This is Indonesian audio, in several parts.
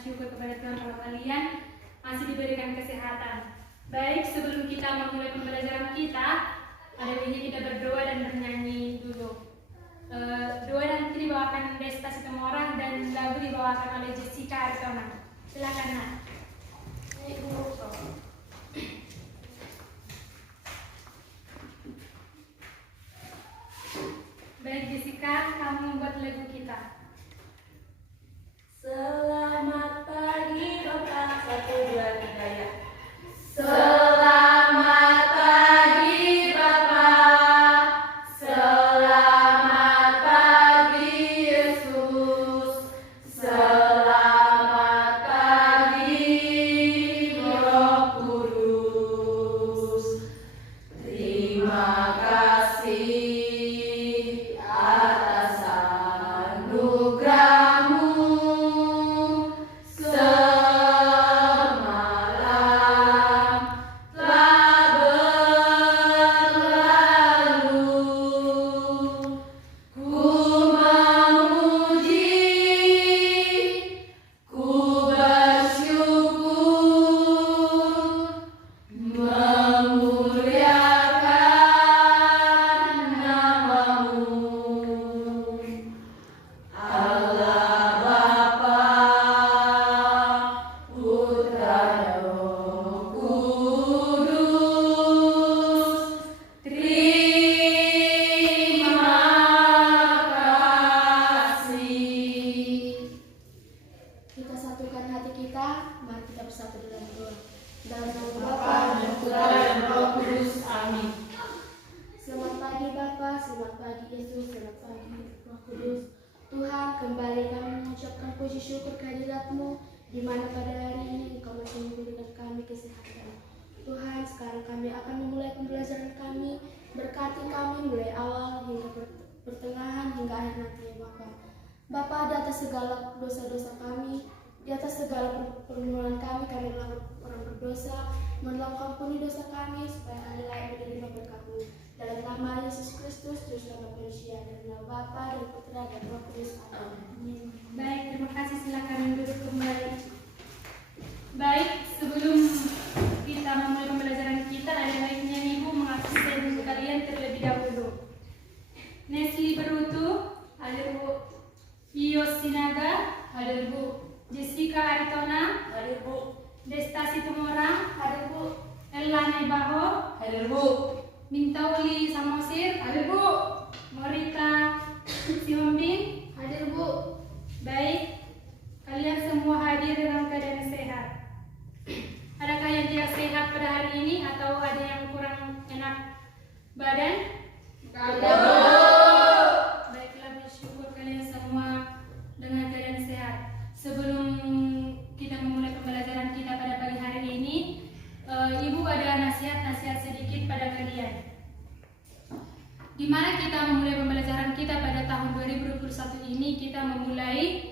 syukur kepada Tuhan kalau kalian masih diberikan kesehatan. Baik, sebelum kita memulai pembelajaran kita, ada baiknya kita berdoa dan bernyanyi dulu. Doa nanti dibawakan Desta Sitomorang dan lagu dibawakan oleh Jessica Aritona. Silakan Nak. Baik Jessica, kamu membuat lagu kita. Selamat pagi Bapak, 1, 2, 3 ya. Selamat pagi Bapak, selamat pagi Yesus, selamat pagi Roh Kudus. Terima kasih atas anugerah-Mu semalam telah berlalu. Ku memuji, ku bersyukur, memuliakan nama-Mu. Allah Bapa, Putra dan Roh Kudus, terima kasih. Kita satukan hati kita, mari kita bersatu dalam doa. Dalam nama Bapa dan Putra dan Roh Kudus, amin. Selamat pagi Bapa, selamat pagi Yesus, selamat pagi Roh Kudus. Tuhan, kembali kami mengucapkan puji syukur kehadirat-Mu, di mana pada hari ini Engkau masih memberikan kami kesehatan. Tuhan, sekarang kami akan memulai pembelajaran kami. Berkati kami mulai awal hingga pertengahan hingga akhir nanti ya Bapa. Bapa, di atas segala dosa-dosa kami, di atas segala permohonan kami adalah orang berdosa, mohonlah Engkau ampuni dosa kami supaya kami layak menerima berkat-Mu. Dalam nama Yesus Kristus, Juru Selamat manusia, dan nama Bapa dan Putra dan Roh Kudus. Amin. Baik, terima kasih. Silakan duduk kembali. Baik, sebelum kita memulai pembelajaran kita, ada baiknya Ibu mengabsen kalian terlebih dahulu. Nesli Berutu, hadir Bu. Ios Sinaga, hadir Bu. Jessica Aritona, Hadir Bu. Desta Situmorang, Hadir Bu. Elana Ibaho, Hadir Bu. Mintauli Samosir, hadir Bu. Morita Sihombing, Hadir Bu. baik. Kalian semua hadir dalam keadaan sehat. Adakah yang tidak sehat pada hari ini atau ada yang kurang enak badan? Baiklah, bersyukur kalian semua dengan keadaan sehat. Sebelum kita memulai pembelajaran kita pada pagi hari ini, Ibu ada nasihat-nasihat sedikit pada kalian. Di mana kita memulai pembelajaran kita pada tahun 2021 ini, kita memulai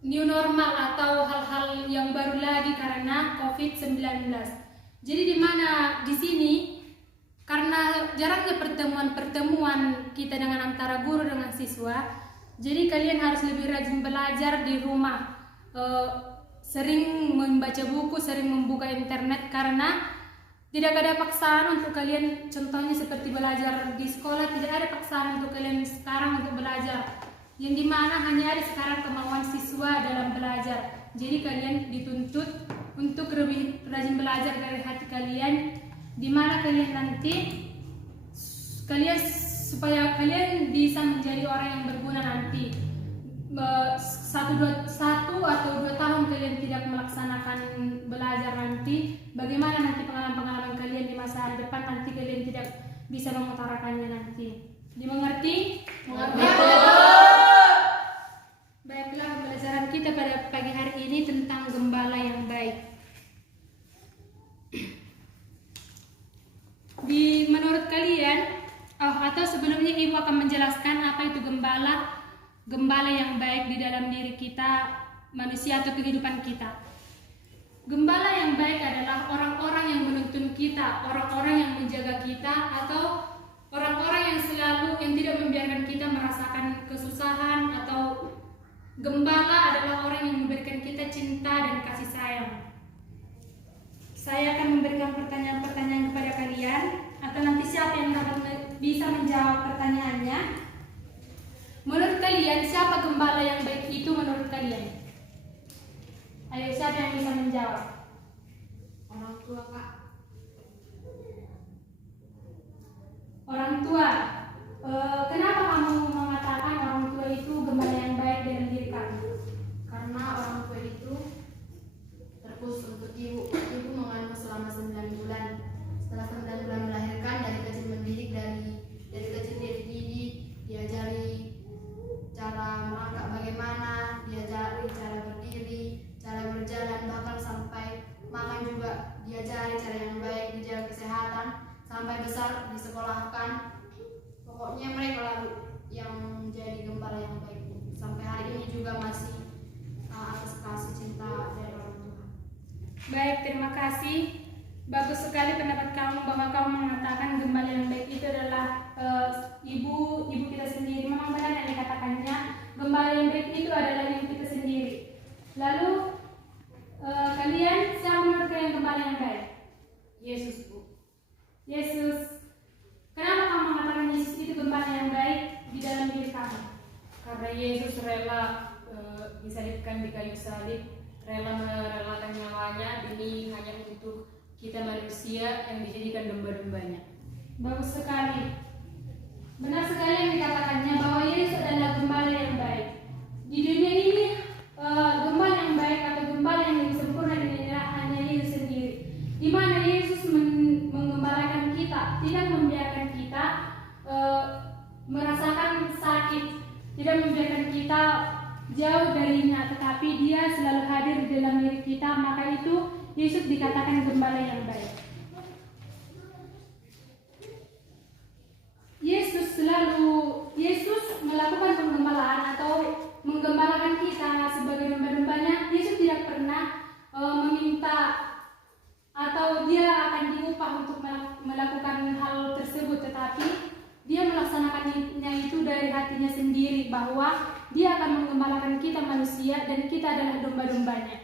new normal atau hal-hal yang baru lagi karena COVID-19. Jadi di mana di sini karena jarangnya pertemuan kita dengan antara guru dengan siswa, jadi kalian harus lebih rajin belajar di rumah. Sering membaca buku, sering membuka internet karena tidak ada paksaan untuk kalian, contohnya seperti belajar di sekolah, tidak ada paksaan untuk kalian sekarang untuk belajar. Yang dimana hanya ada sekarang kemauan siswa dalam belajar. Jadi kalian dituntut untuk lebih rajin belajar dari hati kalian, dimana kalian nanti supaya kalian bisa menjadi orang yang berguna nanti. Satu atau dua tahun kalian tidak melaksanakan belajar nanti, bagaimana nanti pengalaman-pengalaman kalian di masa depan, nanti kalian tidak bisa mengutarakannya nanti. Dimengerti? Mengerti. Baiklah, pembelajaran kita pada pagi hari ini tentang gembala yang baik. Menurut kalian, atau sebelumnya Ibu akan menjelaskan apa itu gembala yang baik di dalam diri kita, manusia atau kehidupan kita. Gembala yang baik adalah orang-orang yang menuntun kita, orang-orang yang menjaga kita, atau orang-orang yang tidak membiarkan kita merasakan kesusahan atau Gembala adalah orang yang memberikan kita cinta dan kasih sayang. Saya akan memberikan pertanyaan-pertanyaan kepada kalian, atau nanti siapa yang dapat bisa menjawab pertanyaannya. Menurut kalian, siapa gembala yang baik itu menurut kalian? Ayo, siapa yang bisa menjawab? Orang tua, Kak. Orang tua. Kenapa kamu mengatakan orang tua itu gembala yang baik dalam diri kamu? Karena orang tua itu terkhusus untuk ibu. Ibu mengandung selama 9 bulan. Setelah 9 bulan melahirkan, dari kecil mendidik, dari kecil dididik, diajari cara merangkak bagaimana, diajari cara berdiri, cara berjalan, bahkan sampai makan juga diajari cara yang baik, dijaga kesehatan, sampai besar disekolahkan. Pokoknya mereka lah yang menjadi gembala yang baik. Sampai hari ini juga masih atas kasih cinta dari orang tua. Baik, terima kasih. Bagus sekali pendapat kamu bahwa kamu mengatakan gembala yang baik itu adalah ibu kita sendiri. Memang benar yang dikatakannya, gembala yang baik itu adalah ibu kita sendiri. Lalu kalian siapa menurut kalian gembala yang baik? Yesus, Bu. Yesus. Kenapa kamu mengatakan Yesus itu gembala yang baik di dalam diri kamu? Karena Yesus rela disalibkan di kayu salib, rela merelakan nyawanya demi hanya untuk kita manusia yang dijadikan domba-dombanya. Bagus sekali. Benar sekali yang dikatakannya bahwa Yesus adalah gembala yang baik. Di dunia ini gembala yang baik atau gembala yang lebih sempurna hanya Yesus sendiri. Di mana Yesus menggembalakan kita, tidak membiarkan kita merasakan sakit, tidak membiarkan kita jauh darinya, tetapi Dia selalu hadir di dalam diri kita. Maka itu Yesus dikatakan gembala yang baik. Yesus melakukan penggembalaan atau menggembalakan kita sebagai domba-dombanya. Yesus tidak pernah meminta atau Dia akan diupah untuk melakukan hal tersebut, tetapi Dia melaksanakannya itu dari hatinya sendiri, bahwa Dia akan menggembalakan kita manusia dan kita adalah domba-dombanya.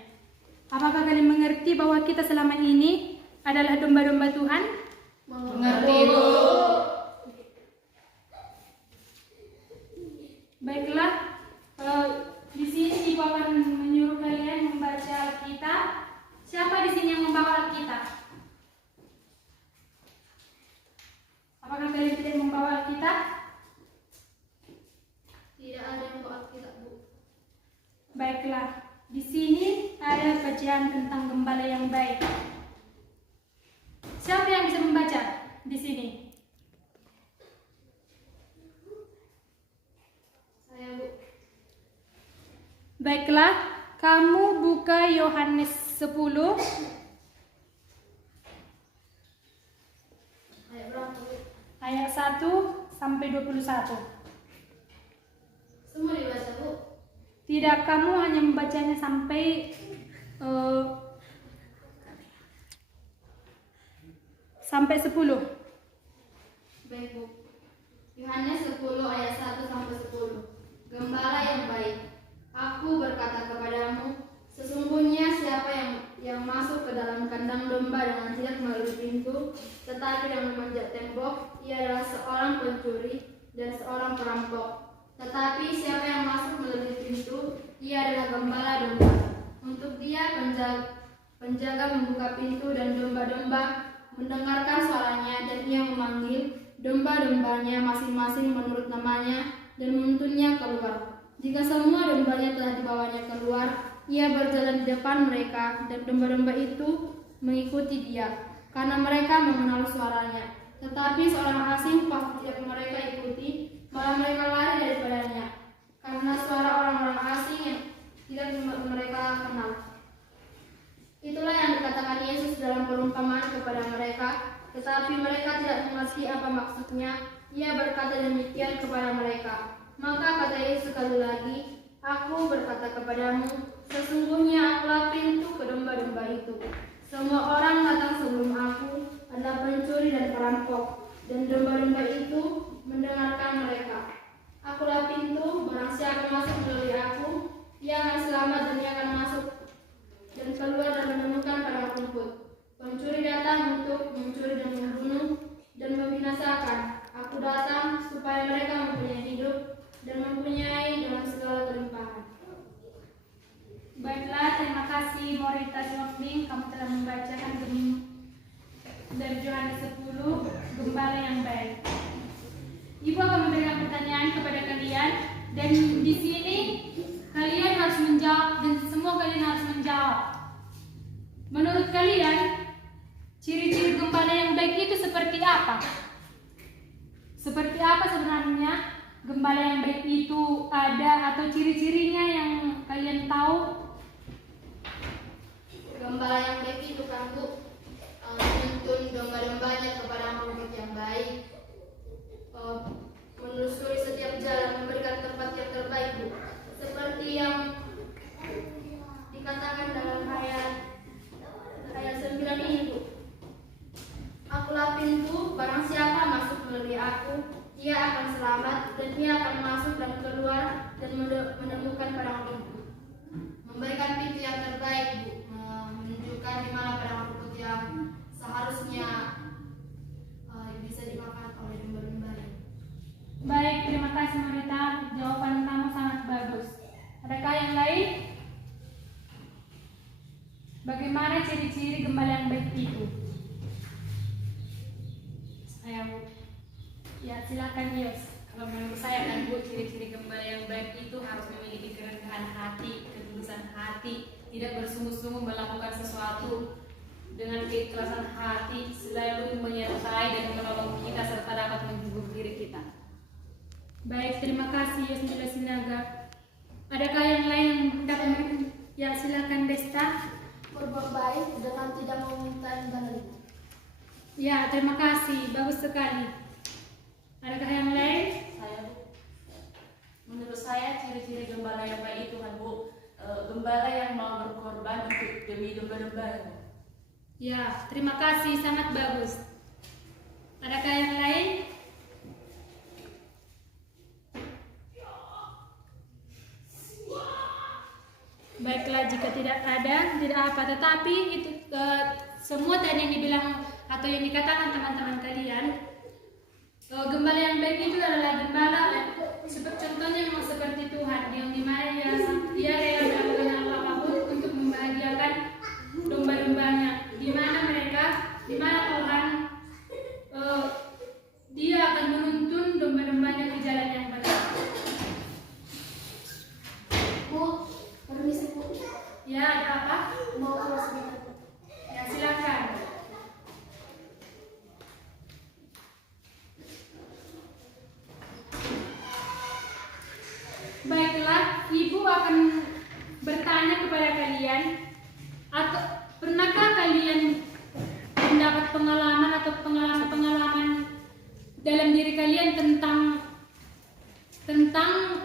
Apakah kalian mengerti bahwa kita selama ini adalah domba-domba Tuhan? Mengerti, Bu. Baiklah, di sini Ibu akan menyuruh kalian membaca Alkitab. Siapa di sini yang membawa Alkitab? Apakah kalian tidak membawa Alkitab? Tidak ada yang bawa Alkitab, Bu. Baiklah, di sini ada bacaan tentang gembala yang baik. Siapa yang bisa membaca di sini? Saya, Bu. Baiklah, kamu buka Yohanes 10 Ayat berapa, Bu? ayat 1 sampai 21. Semua dibaca, Bu. Tidak, kamu hanya membacanya sampai sampai 10. Baik, Bu. Yohanes 10 ayat 1 sampai 10. Gembala yang baik. Aku berkata kepadamu, sesungguhnya siapa yang masuk ke dalam kandang domba dengan tidak melalui pintu, tetapi dengan memanjat tembok, ia adalah seorang pencuri dan seorang perampok. Tetapi siapa yang masuk melalui pintu, ia adalah gembala domba. Untuk dia penjaga membuka pintu dan domba-domba mendengarkan suaranya, dan ia memanggil domba-dombanya masing-masing menurut namanya dan menuntunnya keluar. Jika semua dombanya telah dibawanya keluar, ia berjalan di depan mereka, dan domba-domba itu mengikuti dia, karena mereka mengenal suaranya. Tetapi seorang asing pasti tidak mereka ikuti, malah mereka lari daripadanya, karena suara orang-orang asing yang tidak mereka kenal. Itulah yang dikatakan Yesus dalam perumpamaan kepada mereka, tetapi mereka tidak mengerti apa maksudnya. Ia berkata demikian kepada mereka. Maka kata Yesus sekali lagi, Aku berkata kepadamu, sesungguhnya akulah pintu ke domba-domba itu. Semua orang datang sebelum aku adalah pencuri dan perampok, dan domba-domba itu mendengarkan mereka. Akulah pintu, barang siapa masuk melalui aku, Ia akan selamat dan ia akan masuk dan keluar dan menemukan padang rumput. Pencuri datang untuk mencuri dan membunuh dan membinasakan. Aku datang supaya mereka mempunyai hidup dan mempunyai dengan segala kelimpahan. Baiklah, terima kasih Morita Sihombing, kamu telah membacakan dari Yohanes 10, Gembala yang Baik. Ibu akan memberikan pertanyaan kepada kalian dan di sini kalian harus menjawab dan semua kalian harus menjawab. Menurut kalian, ciri-ciri gembala yang baik itu seperti apa? Seperti apa sebenarnya gembala yang baik itu ada atau ciri-cirinya yang kalian tahu? Gembala yang baik itu kan Bu, menuntun domba-dombanya kepada rumput yang baik, menelusuri setiap jalan, memberikan tempat yang terbaik Bu. Seperti yang dikatakan dalam ayat 9 ini Bu. Akulah pintu, barang siapa masuk melalui aku, ia akan selamat dan ia akan masuk dan keluar dan menemukan padang rumput. Memberikan pintu yang terbaik Bu, menunjukkan di mana padang rumput yang seharusnya bisa dimakan oleh domba-domba. Baik, terima kasih Morita, jawaban kamu sangat bagus. Adakah yang lain? Bagaimana ciri-ciri gembala yang baik itu? Saya Bu. Ya, silakan Yos. Kalau menurut saya kan Bu, ciri-ciri gembala yang baik itu harus memiliki kerendahan hati, ketulusan hati, tidak bersungguh-sungguh melakukan sesuatu dengan keikhlasan hati, selalu menyertai dan menolong kita serta dapat menghibur diri kita. Baik, terima kasih Yos Nila Sinaga. Adakah yang lain yang dapat memberikan? Ya, silakan Desta. Berbuat baik dengan tidak meminta imbalan. Ya, terima kasih, bagus sekali. Adakah yang lain? Saya Bu, menurut saya ciri-ciri gembala yang baik itu kan Bu, gembala yang mau berkorban untuk demi domba-domba. Ya, terima kasih, sangat bagus. Adakah yang lain? Baiklah, jika tidak ada, tidak apa. Tetapi itu semua tadi yang dibilang atau yang dikatakan teman-teman kalian, gembala yang baik itu adalah gembala seperti contohnya memang seperti Tuhan yang dimana dia rela melakukan apapun untuk membahagiakan domba-dombanya, di mana Tuhan dia akan menuntun domba-dombanya ke jalan yang benar. Bu, permisi Bu. Ya, ada apa? Mau keluar sebentar Bu. Ya, silakan. Baiklah, Ibu akan bertanya kepada kalian, atau pernahkah kalian mendapat pengalaman atau pengalaman dalam diri kalian tentang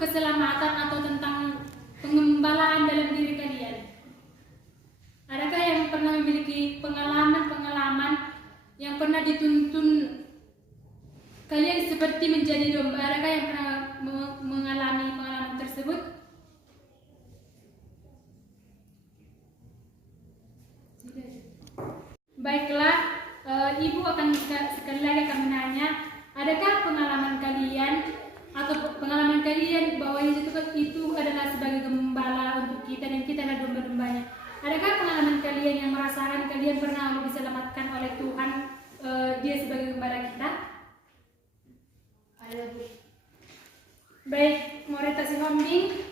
keselamatan atau tentang pengembalaan dalam diri kalian? Adakah yang pernah memiliki pengalaman yang pernah dituntun kalian seperti menjadi domba? Adakah yang pernah mengalami pengalaman tersebut? Baiklah, Ibu akan sekali lagi akan menanya, adakah pengalaman kalian atau pengalaman kalian bahwa itu adalah sebagai gembala untuk kita dan kita adalah domba-dombanya? Adakah pengalaman kalian yang merasakan kalian pernah diselamatkan oleh Tuhan, dia sebagai gembala kita? Ada Bu. Baik, Morita Sihombing,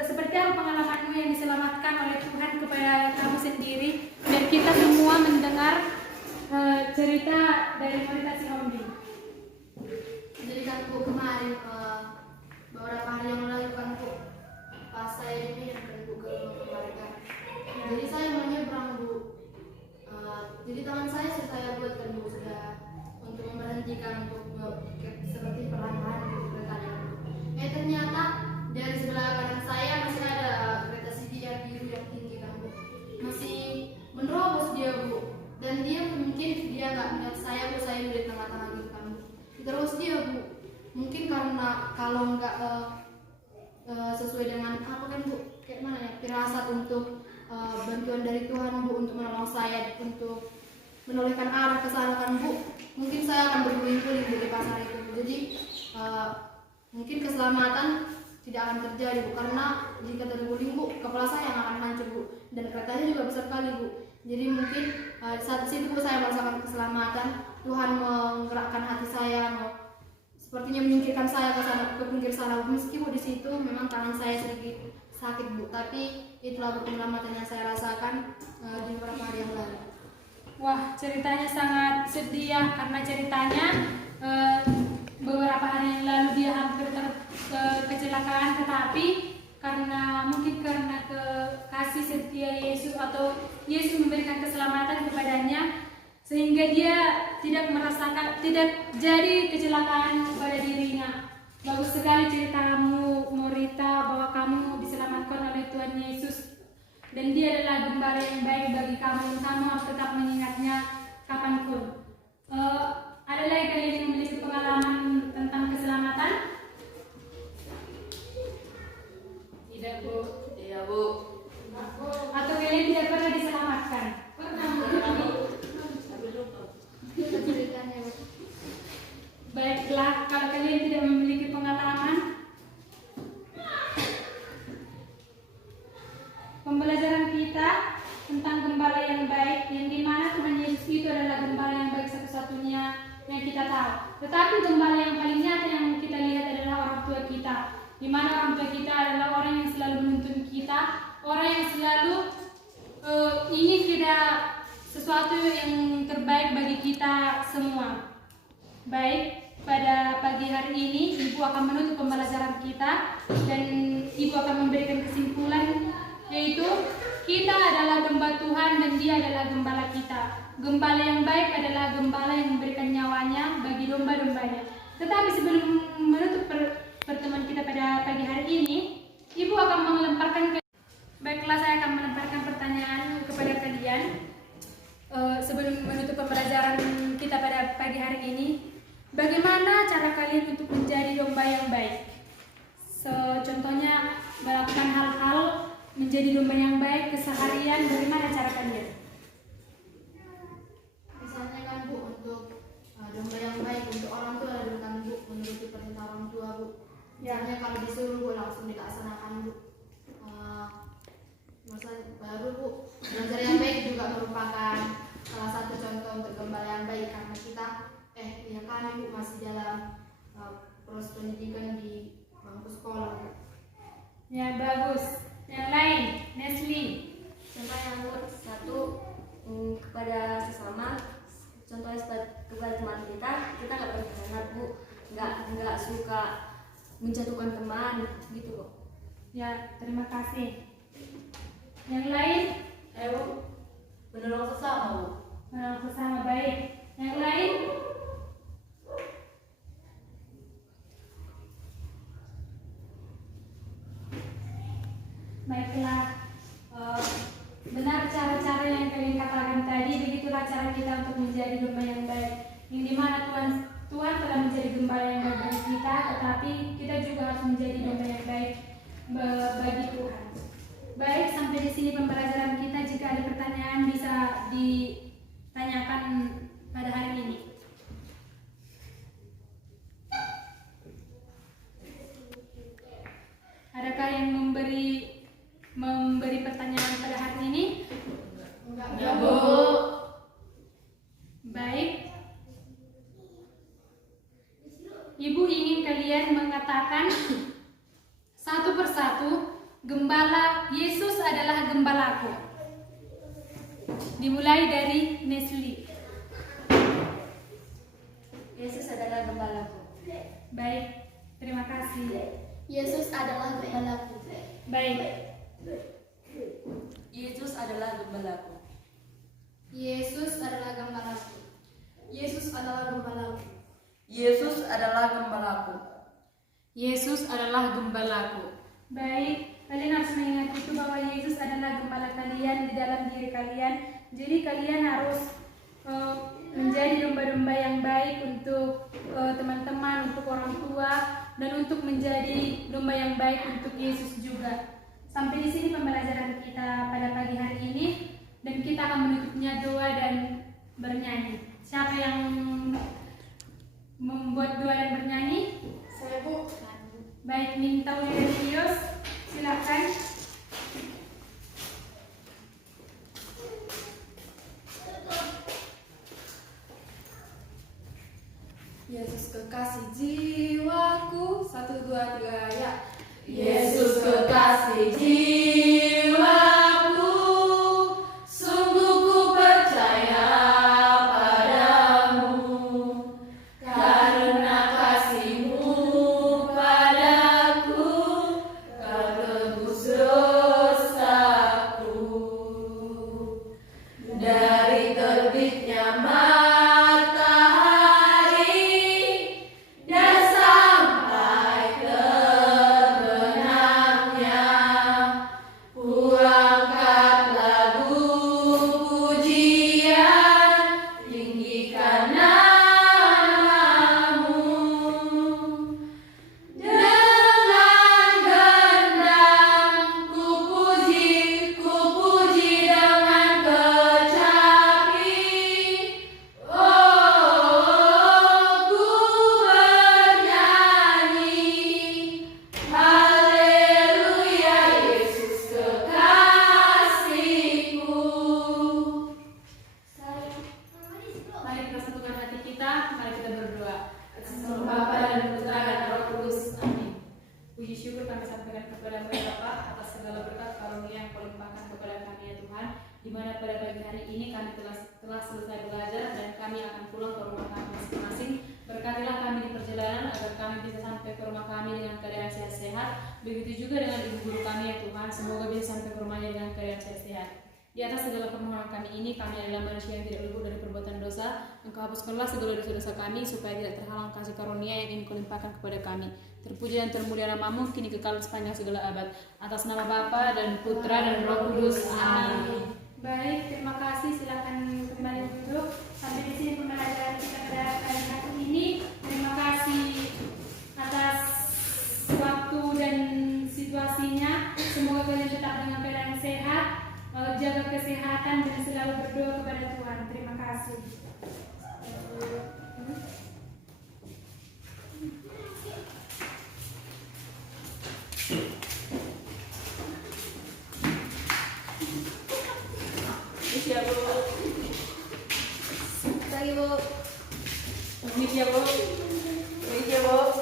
seperti apa pengalamanmu yang diselamatkan oleh Tuhan kepada kamu sendiri dan kita semua mendengar cerita dari Morita Sihombing? Jadi kan Bu kemarin beberapa hari yang lalu kan Bu, pas saya diminta kan Bu ke rumah keluarga. Jadi saya mau nyebrang Bu. Jadi tangan saya buatkan Bu sudah untuk memberhentikan untuk seperti perlahan gitu keretanya. Ternyata dari sebelah kanan saya masih ada kereta CDR biru yang tinggi kan Bu. Masih menerobos dia Bu. Dan dia mungkin dia nggak melihat saya Bu, saya di tengah-tengah gitu kan Bu. Terus dia Bu, mungkin karena kalau nggak sesuai dengan apa kan Bu, firasat untuk bantuan dari Tuhan Bu untuk menolong saya untuk menolehkan arah ke sana kan Bu. Mungkin saya akan berguling-guling Bu di pasar itu Bu. Jadi mungkin keselamatan tidak akan terjadi Bu, karena jika terguling Bu, kepala saya yang akan hancur Bu, dan keretanya juga besar sekali Bu. Jadi mungkin saat situ Bu saya merasakan keselamatan. Tuhan menggerakkan hati saya, sepertinya menyingkirkan saya ke pinggir sana. Meski Bu di situ memang tangan saya sedikit sakit Bu, tapi itulah Bu penyelamatan yang saya rasakan di beberapa hari yang lalu. Wah, ceritanya sangat sedih ya, karena ceritanya beberapa hari yang lalu dia hampir kecelakaan, tetapi mungkin karena kasih setia Yesus atau Yesus memberikan keselamatan kepadanya, sehingga dia tidak jadi kecelakaan pada dirinya. Bagus sekali ceritamu, Morita, bahwa kamu diselamatkan oleh Tuhan Yesus, dan dia adalah gembala yang baik bagi kamu, dan kamu harus tetap mengingatnya kapanpun. Ada lagi kalian yang memiliki pengalaman tentang keselamatan? Tidak Bu. Iya Bu. Atau kalian tidak pernah diselamatkan? Ceritanya Bu. Baiklah, kalau kalian tidak memiliki pengalaman, pembelajaran kita tentang gembala yang baik, yang dimana Tuhan Yesus itu adalah gembala yang baik satu-satunya yang kita tahu. Tetapi gembala yang paling nyata yang kita lihat adalah orang tua kita, dimana orang tua kita adalah orang yang selalu menuntun kita, orang yang selalu ingin kita sesuatu yang terbaik bagi kita semua. Baik, pada pagi hari ini Ibu akan menutup pembelajaran kita, dan Ibu akan memberikan kesimpulan, yaitu kita adalah gembala Tuhan dan Dia adalah gembala kita. Gembala yang baik adalah gembala yang memberikan nyawanya bagi domba-dombanya. Tetapi sebelum menutup pertemuan kita pada pagi hari ini, Ibu akan baiklah, saya akan melemparkan pertanyaan kepada kalian sebelum menutup pembelajaran kita pada pagi hari ini. Bagaimana cara kalian untuk menjadi domba yang baik? Contohnya melakukan hal-hal menjadi domba yang baik keseharian. Bagaimana cara kalian? Misalnya kan Bu, untuk domba yang baik untuk orang tua adalah kan Bu, menuruti perintah orang tua Bu. Misalnya kalau disuruh Bu langsung dilaksanakan Bu. Baru Bu, belajar yang baik juga merupakan salah satu contoh untuk gembala yang baik, karena kita kami Bu masih dalam proses pendidikan di bangku sekolah Bu. Ya, bagus. Yang lain, Nesli. Contoh yang satu, kepada sesama, contohnya kepada teman kita nggak berkhianat Bu, nggak suka menjatuhkan teman gitu kok. Ya, terima kasih. Yang lain, Bu, menolong sesama Bu. menolong sesama, baik. Yang lain, baiklah. Benar cara-cara yang kalian katakan tadi, begitulah cara kita untuk menjadi domba yang baik, yang dimana Tuhan telah menjadi gembala yang baik bagi kita, tetapi kita juga harus menjadi domba yang baik bagi Tuhan. Baik, sampai di sini pembelajaran kita. Jika ada pertanyaan bisa ditanyakan pada hari ini. Adakah yang memberi pertanyaan pada hari ini? Ya Bu. Baik. Ibu ingin kalian mengatakan satu persatu, gembala Yesus adalah gembalaku. Dimulai dari Nesli. Yesus adalah gembalaku. Baik, terima kasih. Yesus adalah gembalaku. Baik, Yesus adalah gembalaku. Yesus adalah gembalaku. Yesus adalah gembalaku. Yesus adalah gembalaku. Yesus adalah gembalaku. baik. Kalian harus mengingat itu bahwa Yesus adalah gembala kalian di dalam diri kalian. Jadi kalian harus menjadi domba-domba yang baik untuk teman-teman, untuk orang tua, dan untuk menjadi domba yang baik untuk Yesus juga. Sampai di sini pembelajaran kita pada pagi hari ini, dan kita akan menutupnya doa dan bernyanyi. Siapa yang membuat doa dan bernyanyi? Saya Bu. Baik, minta oleh Yos, silakan. Yesus kekasih jiwaku, 1, 2, 3 ya. Yesus kekasih jiwaku, sungguh ku percaya padamu, karena kasih-Mu padaku, Kau tebus dosaku. Dari terbitnya matahari dan sampai terbenamnya, ku angkat lagu pujian, tinggikan nama-Mu. Dengan gendang ku puji dengan kecapi. Oh, ku bernyanyi, haleluya, Yesus kekasihku. Mari kita satukan hati kita, mari kita berdoa. Atas nama Bapa dan Putra dan Roh Kudus. Amin. Puji syukur kami sampaikan kepada Bapa atas segala berkat karunia yang Kau limpahkan kepada kami ya Tuhan. Di mana pada pagi hari ini kami telah selesai belajar dan kami akan pulang ke rumah kami masing-masing. Berkatilah kami di perjalanan agar kami bisa sampai ke rumah kami dengan keadaan sehat-sehat. Begitu juga dengan ibu guru kami ya Tuhan. Semoga bisa sampai ke rumahnya dengan keadaan sehat-sehat. Di atas segala permohonan kami ini, kami adalah manusia yang tidak luput dari perbuatan dosa. Engkau hapuskanlah segala dosa-dosa kami, supaya tidak terhalang kasih karunia yang ingin Kau limpahkan kepada kami. Terpuji dan termulia nama-Mu, kini kekal sepanjang segala abad. Atas nama Bapa dan Putra dan Roh Kudus. Amin. Baik, terima kasih. Silakan kembali duduk. Sampai di sini pembelajaran kita pada hari ini. Terima kasih atas waktu dan situasinya. Semoga kalian tetap dengan keadaan sehat, jaga kesehatan dan selalu berdoa kepada Tuhan. Terima kasih. Siap, Bu. Pagi Bu. Permisi ya, Bu. Permisi ya, Bu.